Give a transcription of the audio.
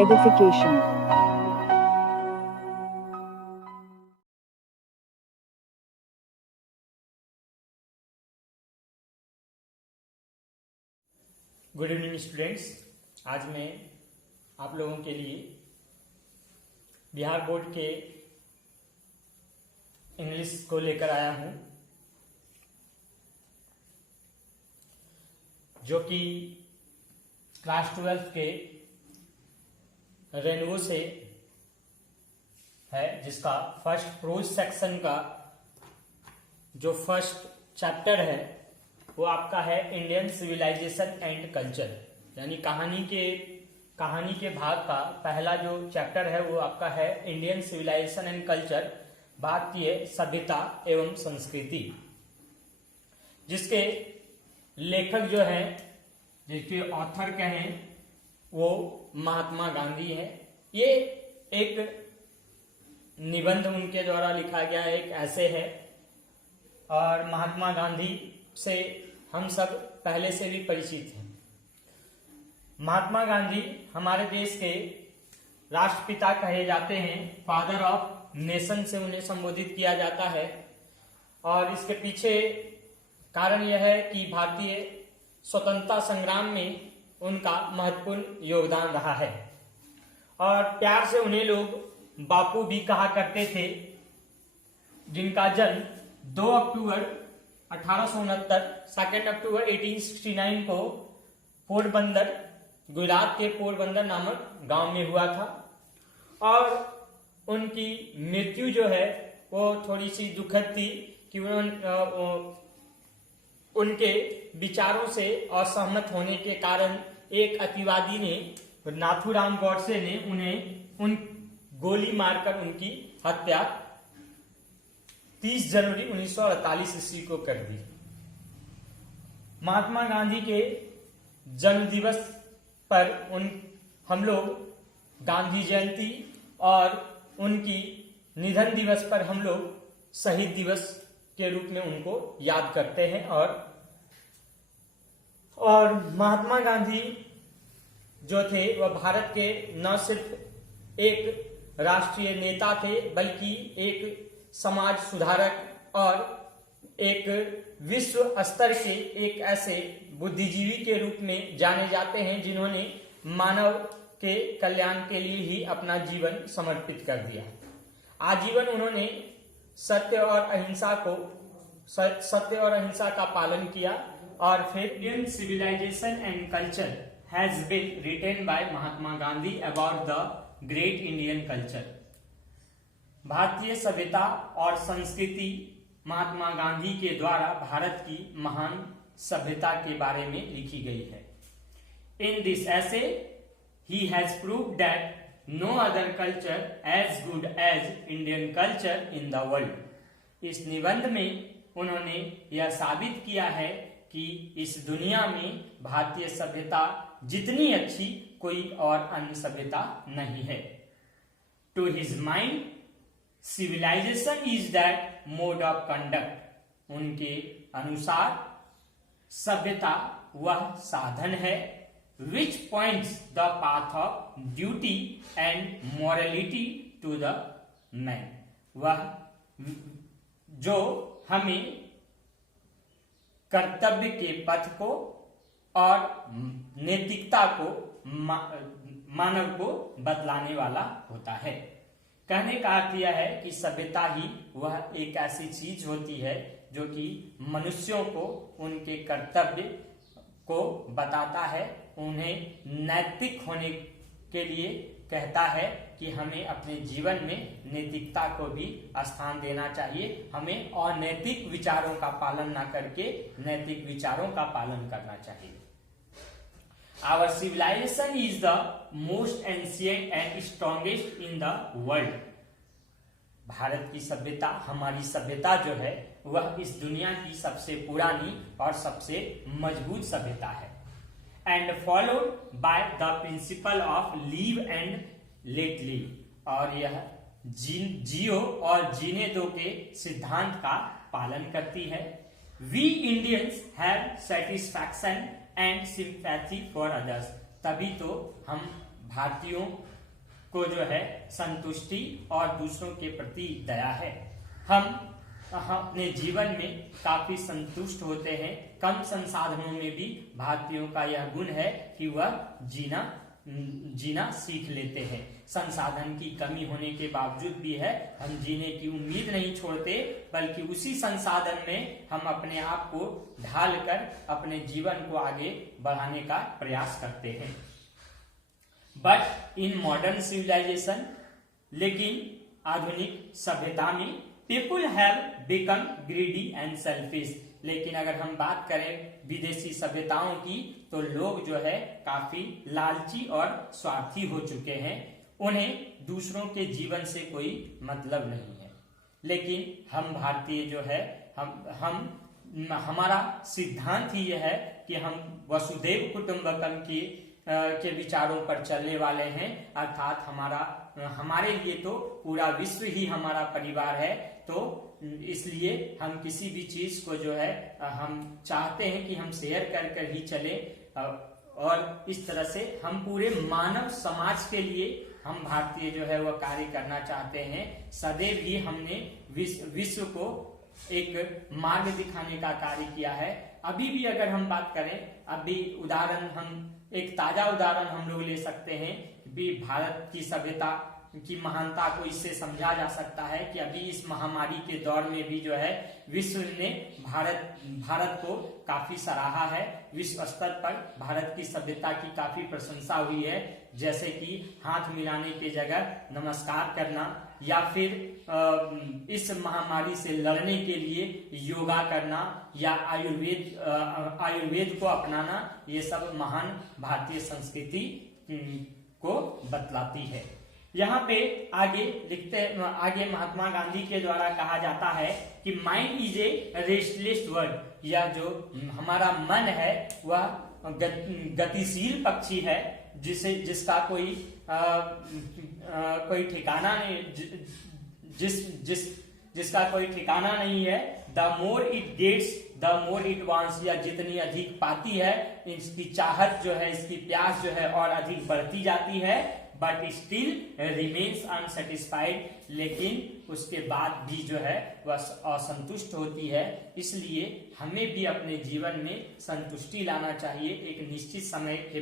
Edification. Good evening students. आज मैं आप लोगों के लिए बिहार बोर्ड के इंग्लिश को लेकर आया हूं, जो कि क्लास 12 के रेनवो से है, जिसका फर्स्ट प्रोज सेक्शन का जो फर्स्ट चैप्टर है वो आपका है इंडियन सिविलाइजेशन एंड कल्चर, यानी कहानी के भाग का पहला जो चैप्टर है वो आपका है इंडियन सिविलाइजेशन एंड कल्चर, भारतीय सभ्यता एवं संस्कृति, जिसके लेखक जो हैं, जिसके ऑथर कहें वो महात्मा गांधी है। ये एक निबंध उनके द्वारा लिखा गया एक ऐसे है, और महात्मा गांधी से हम सब पहले से भी परिचित हैं। महात्मा गांधी हमारे देश के राष्ट्रपिता कहे जाते हैं, फादर ऑफ नेशन से उन्हें संबोधित किया जाता है, और इसके पीछे कारण यह है कि भारतीय स्वतंत्रता संग्राम में उनका महत्वपूर्ण योगदान रहा है, और प्यार से उन्हें लोग बापू भी कहा करते थे, जिनका जन्म 2 अक्टूबर 1869 2 अक्टूबर 1869 को पोरबंदर, गुजरात के पोरबंदर नामक गांव में हुआ था। और उनकी मृत्यु जो है वो थोड़ी सी दुखद थी कि उनके विचारों से असहमत होने के कारण एक अतिवादी ने, नाथूराम गौडसे ने, उन्हें गोली मारकर उनकी हत्या 30 जनवरी 1948 ईस्वी को कर दी। महात्मा गांधी के जन्म दिवस पर हम लोग गांधी जयंती और उनकी निधन दिवस पर हम लोग शहीद दिवस के रूप में उनको याद करते हैं। और महात्मा गांधी जो थे वह भारत के न सिर्फ एक राष्ट्रीय नेता थे, बल्कि एक समाज सुधारक और एक विश्व स्तर के एक ऐसे बुद्धिजीवी के रूप में जाने जाते हैं, जिन्होंने मानव के कल्याण के लिए ही अपना जीवन समर्पित कर दिया। आजीवन उन्होंने सत्य और अहिंसा का पालन किया। और फिर Indian civilisation and culture has been written by Mahatma Gandhi about the great Indian culture. भारतीय सभ्यता और संस्कृति महात्मा गांधी के द्वारा भारत की महान सभ्यता के बारे में लिखी गई है। इन दिस ऐसे ही has proved that no other culture as good as Indian culture in the world. इस निबंध में उन्होंने यह साबित किया है कि इस दुनिया में भारतीय सभ्यता जितनी अच्छी कोई और अन्य सभ्यता नहीं है। To his mind civilization is that mode of conduct. उनके अनुसार सभ्यता वह साधन है which points the path of duty and morality to the man. वह जो हमें कर्तव्य के पथ को और नैतिकता को मानव को बतलाने वाला होता है। कहने का अर्थ यह है कि सभ्यता ही वह एक ऐसी चीज होती है जो कि मनुष्यों को उनके कर्तव्य को बताता है, उन्हें नैतिक होने के लिए कहता है कि हमें अपने जीवन में नैतिकता को भी स्थान देना चाहिए। हमें अनैतिक विचारों का पालन न करके नैतिक विचारों का पालन करना चाहिए। Our civilization is the most ancient and strongest in the world. Bharat की सभ्यता, हमारी सभ्यता जो है वह इस दुनिया की सबसे पुरानी और सबसे मजबूत सभ्यता है। And followed by the principle of live and let live. और यह जियो और जीने दो के सिद्धांत का पालन करती है। We Indians have satisfaction and sympathy for others. तभी तो हम भारतीयों को जो है संतुष्टि और दूसरों के प्रति दया है। हम अपने जीवन में काफी संतुष्ट होते हैं। कम संसाधनों में भी भारतीयों का यह गुण है कि वह जीना सीख लेते हैं। संसाधन की कमी होने के बावजूद भी है हम जीने की उम्मीद नहीं छोड़ते, बल्कि उसी संसाधन में हम अपने आप को ढालकर अपने जीवन को आगे बढ़ाने का प्रयास करते हैं। बट इन मॉडर्न सिविलाइजेशन, लेकिन आधुनिक सभ्यता में people have become greedy and selfish. लेकिन अगर हम बात करें विदेशी सभ्यताओं की, तो लोग जो है काफी लालची और स्वार्थी हो चुके हैं। उन्हें दूसरों के जीवन से कोई मतलब नहीं है। लेकिन हम भारतीय जो है हमारा सिद्धांत ही यह है कि हम वसुधैव कुटुंबकम के विचारों पर चलने वाले हैं। अर्थात हमारे लिए तो पूरा विश्व ही हमारा परिवार है। तो इसलिए हम किसी भी चीज को जो है हम चाहते हैं कि हम शेयर कर ही चले, और इस तरह से हम पूरे मानव समाज के लिए हम भारतीय जो है वह कार्य करना चाहते हैं। सदैव ही हमने विश्व को एक मार्ग दिखाने का कार्य किया है। अभी भी अगर हम बात करें, अभी एक ताजा उदाहरण हम लोग ले सकते हैं भी भारत की सभ्यता की महानता को इससे समझा जा सकता है कि अभी इस महामारी के दौर में भी जो है विश्व ने भारत को काफी सराहा है। विश्व स्तर पर भारत की सभ्यता की काफी प्रशंसा हुई है, जैसे कि हाथ मिलाने के जगह नमस्कार करना, या फिर इस महामारी से लड़ने के लिए योगा करना, या आयुर्वेद को अपनाना, ये सब महान भारतीय संस्कृति को बतलाती है। यहाँ पे आगे महात्मा गांधी के द्वारा कहा जाता है कि mind is a restless word, या जो हमारा मन है वह गतिशील पक्षी है, जिसका कोई ठिकाना नहीं, जिसका कोई ठिकाना नहीं है। The more it gets the more it wants, या जितनी अधिक पाती है इसकी चाहत जो है, इसकी प्यास जो है और अधिक बढ़ती जाती है। बट स्टिल रिमेन्स अनसेटिस्फाइड, लेकिन उसके बाद भी जो है वह असंतुष्ट होती है। इसलिए हमें भी अपने जीवन में संतुष्टि लाना चाहिए। एक निश्चित समय के